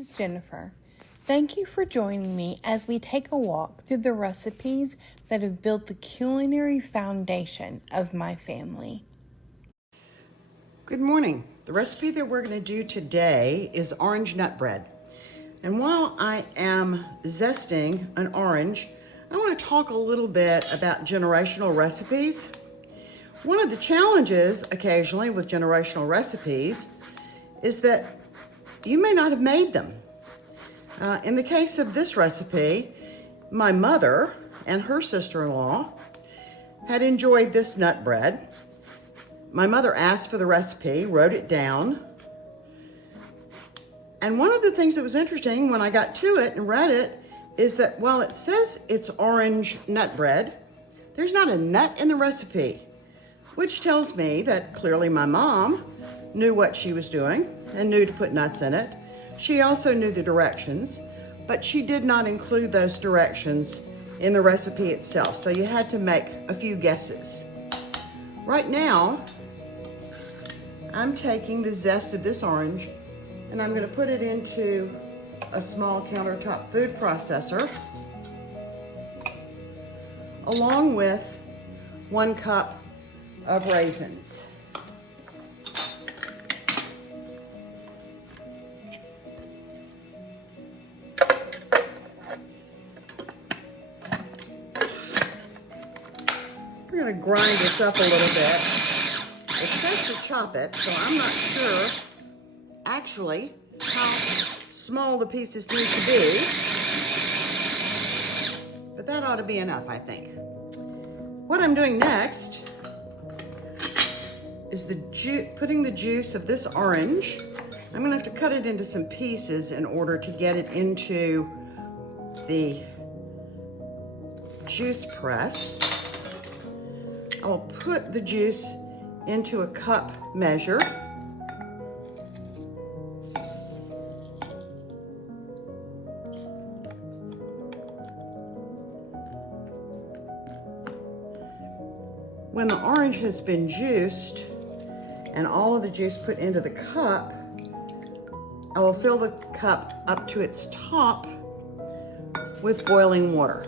is Jennifer. Thank you for joining me as we take a walk through the recipes that have built the culinary foundation of my family. Good morning. The recipe that we're going to do today is orange nut bread. And while I am zesting an orange, I want to talk a little bit about generational recipes. One of the challenges occasionally with generational recipes is that you may not have made them. In the case of this recipe, my mother and her sister-in-law had enjoyed this nut bread. My mother asked for the recipe, wrote it down. And one of the things that was interesting when I got to it and read it is that while it says it's orange nut bread, there's not a nut in the recipe, which tells me that clearly my mom knew what she was doing and knew to put nuts in it. She also knew the directions, but she did not include those directions in the recipe itself. So you had to make a few guesses. Right now, I'm taking the zest of this orange and I'm going to put it into a small countertop food processor along with 1 cup of raisins. We're going to grind this up a little bit. It says to chop it, so I'm not sure actually how small the pieces need to be, but that ought to be enough, I think. What I'm doing next is putting the juice of this orange. I'm going to have to cut it into some pieces in order to get it into the juice press. I will put the juice into a cup measure. When the orange has been juiced and all of the juice put into the cup, I will fill the cup up to its top with boiling water.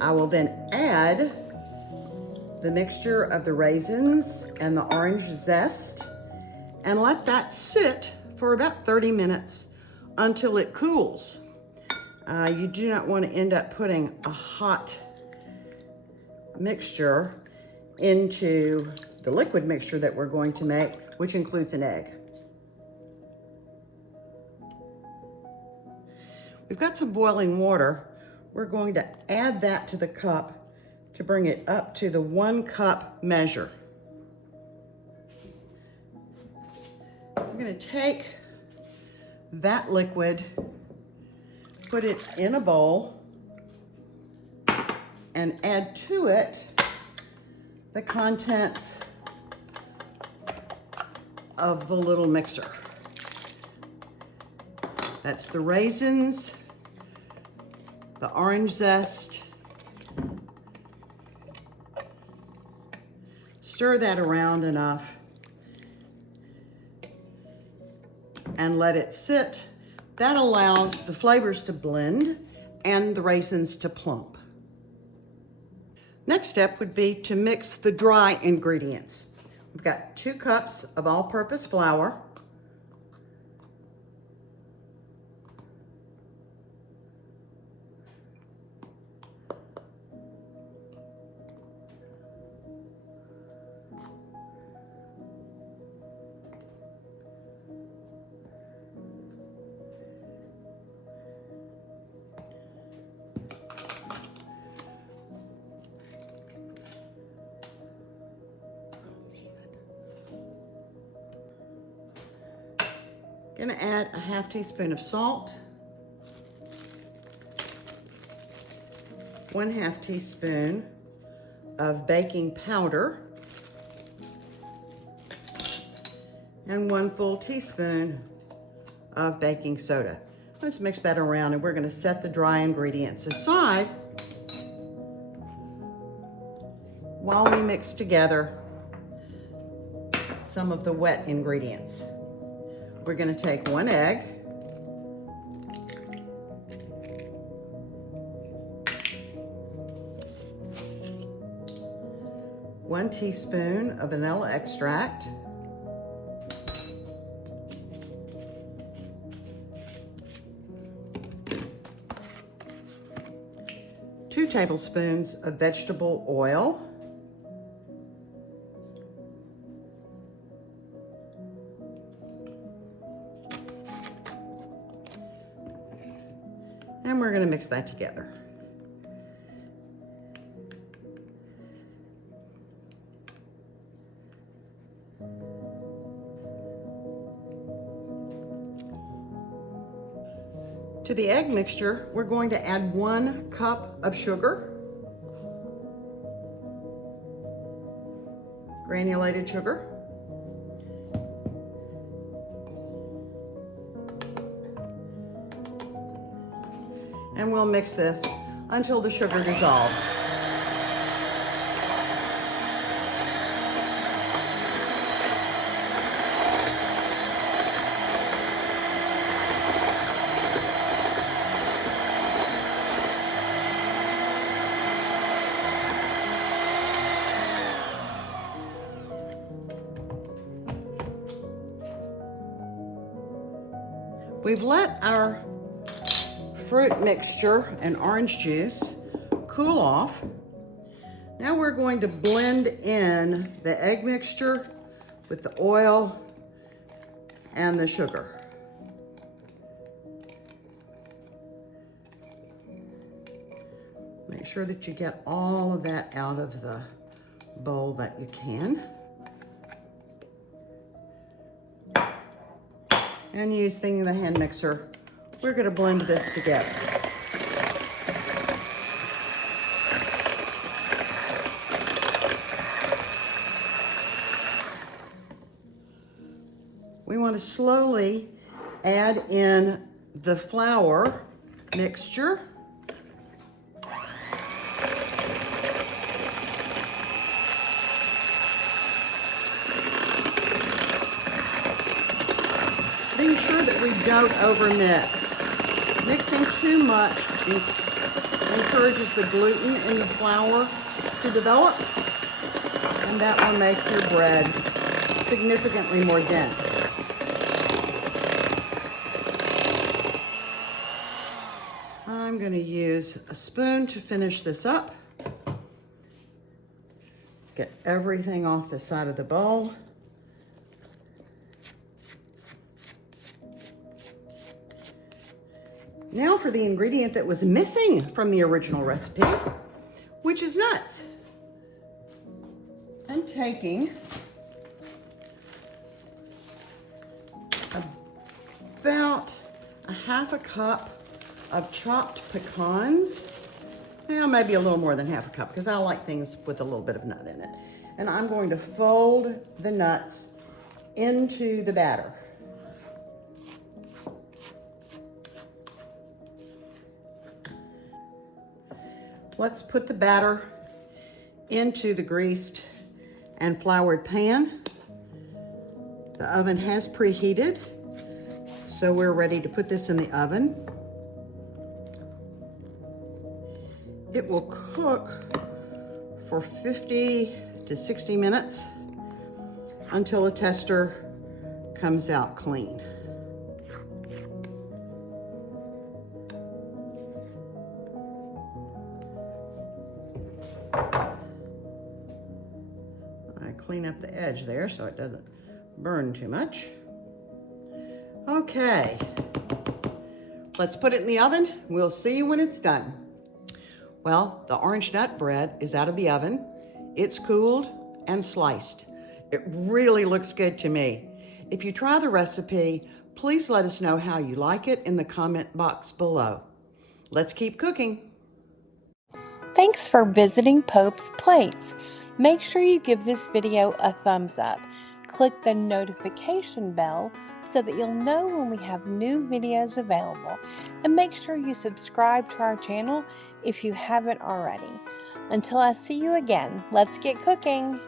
I will then add the mixture of the raisins and the orange zest and let that sit for about 30 minutes until it cools. You do not want to end up putting a hot mixture into the liquid mixture that we're going to make, which includes an egg. We've got some boiling water. We're going to add that to the cup to bring it up to the 1 cup measure. I'm going to take that liquid, put it in a bowl, and add to it the contents of the little mixer. That's the raisins, the orange zest. Stir that around enough and let it sit. That allows the flavors to blend and the raisins to plump. Next step would be to mix the dry ingredients. We've got 2 cups of all-purpose flour, Gonna add a 1/2 teaspoon of salt, 1/2 teaspoon of baking powder, and 1 full teaspoon of baking soda. Let's mix that around and we're gonna set the dry ingredients aside while we mix together some of the wet ingredients. we're going to take 1 egg, one teaspoon of vanilla extract, 2 tablespoons of vegetable oil, and we're going to mix that together. To the egg mixture, we're going to add 1 cup of sugar, granulated sugar, and we'll mix this until the sugar dissolves. We've let our fruit mixture and orange juice cool off. Now we're going to blend in the egg mixture with the oil and the sugar. Make sure that you get all of that out of the bowl that you can. And using the hand mixer, we're going to blend this together. We want to slowly add in the flour mixture. Being sure that we don't overmix. Mixing too much encourages the gluten in the flour to develop, and that will make your bread significantly more dense. I'm going to use a spoon to finish this up. Let's get everything off the side of the bowl. Now for the ingredient that was missing from the original recipe, which is nuts. I'm taking about a 1/2 cup of chopped pecans. Now maybe a little more than 1/2 cup because I like things with a little bit of nut in it. And I'm going to fold the nuts into the batter. Let's put the batter into the greased and floured pan. The oven has preheated, so we're ready to put this in the oven. It will cook for 50 to 60 minutes until the tester comes out clean. Clean up the edge there so it doesn't burn too much. Okay, let's put it in the oven. We'll see you when it's done. Well, the orange nut bread is out of the oven. It's cooled and sliced. It really looks good to me. If you try the recipe, please let us know how you like it in the comment box below. Let's keep cooking. Thanks for visiting Pope's Plates. Make sure you give this video a thumbs up. Click the notification bell so that you'll know when we have new videos available. And make sure you subscribe to our channel if you haven't already. Until I see you again, let's get cooking.